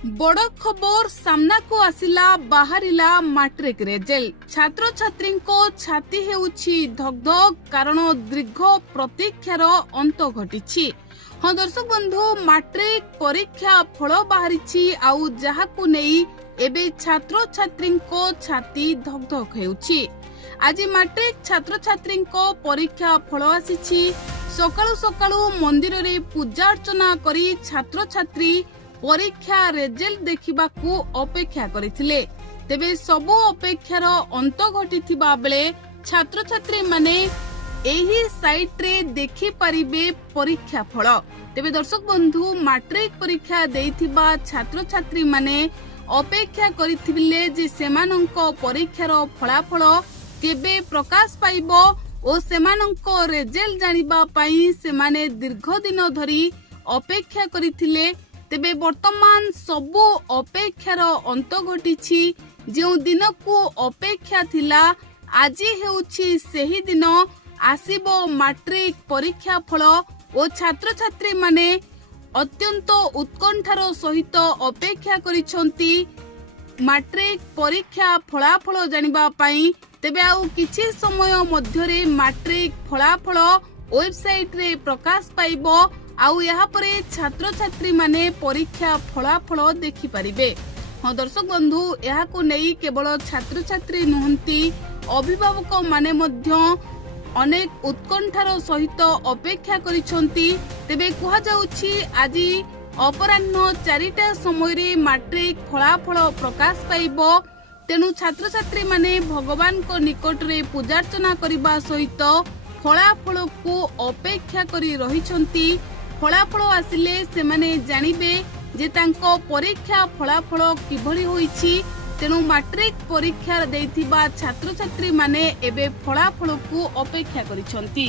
बड़ खबर सामना को आसिला बाहरिला मैट्रिक रेजल्ट छात्र छात्री छाती हेउछि धक धक कारण दीर्घ प्रतीक्षार अंत घटी। हाँ दर्शक बंधु मैट्रिक परीक्षा फल बाहरी आउ जहाकु नेई एबे छात्र छात्री छाती धक धक हेउछि। आज मैट्रिक छात्र छात्री परीक्षा फल आसी सकाळु सकाळु मंदिर रे पूजा अर्चना करी छात्र छात्री परीक्षा रेजल्ट देखिबाकू अपेक्षा करिथिले। तेबे सबो अपेक्षार अंत घटिथिबा बेले छात्र छात्री माने एही साइट रे देखि परिबे परीक्षा फल। तेबे दर्शक बंधु मैट्रिक परीक्षा देइथिबा छात्र छात्री माने अपेक्षा करिथिले जे सेमानंको परीक्षार फलाफल केबे प्रकाश पाइबो ओ सेमानंको रेजल्ट जानिबा पई सेमाने दीर्घ दिन धरी अपेक्षा करिथिले। तेबे वर्तमान सबु अपेक्षार अंत घटी। जो दिन को अपेक्षा थिला आज हेउछि सेही दिन आसीबो मैट्रिक परीक्षा फल ओ छात्र छात्री माने अत्यंत उत्कंठार सहित अपेक्षा करिसंती मैट्रिक परीक्षा फलाफल जानिबा पई। तेबे आउ किछि समय मध्यरे मैट्रिक फलाफल वेबसाइट रे प्रकाश पाइबो आउ यहाँ परे छात्र छात्री माने परीक्षा फलाफल देखि परिबे। हाँ दर्शक बंधु यहाँ को नहीं केवल छात्र छात्री नुहंती अभिभावक माने मध्य अनेक उत्कंठार सहित अपेक्षा करिसंती। तेबे कुहा जाउछि आज अपराह्न 4टा समय रे मैट्रिक फलाफल प्रकाश पाइबो। तेनु छात्र छात्री माने भगवान को निकट रे पूजार्चना करिबा सहित फलाफल को अपेक्षा करी रहिसंती। फलाफल आसिले सेमाने जानिबे जे तांको परीक्षा फलाफल किभଳି होईछि। तेनु मैट्रिक परीक्षा देइथिबा छात्र छात्री माने एबे फलाफल को अपेक्षा करिसंती।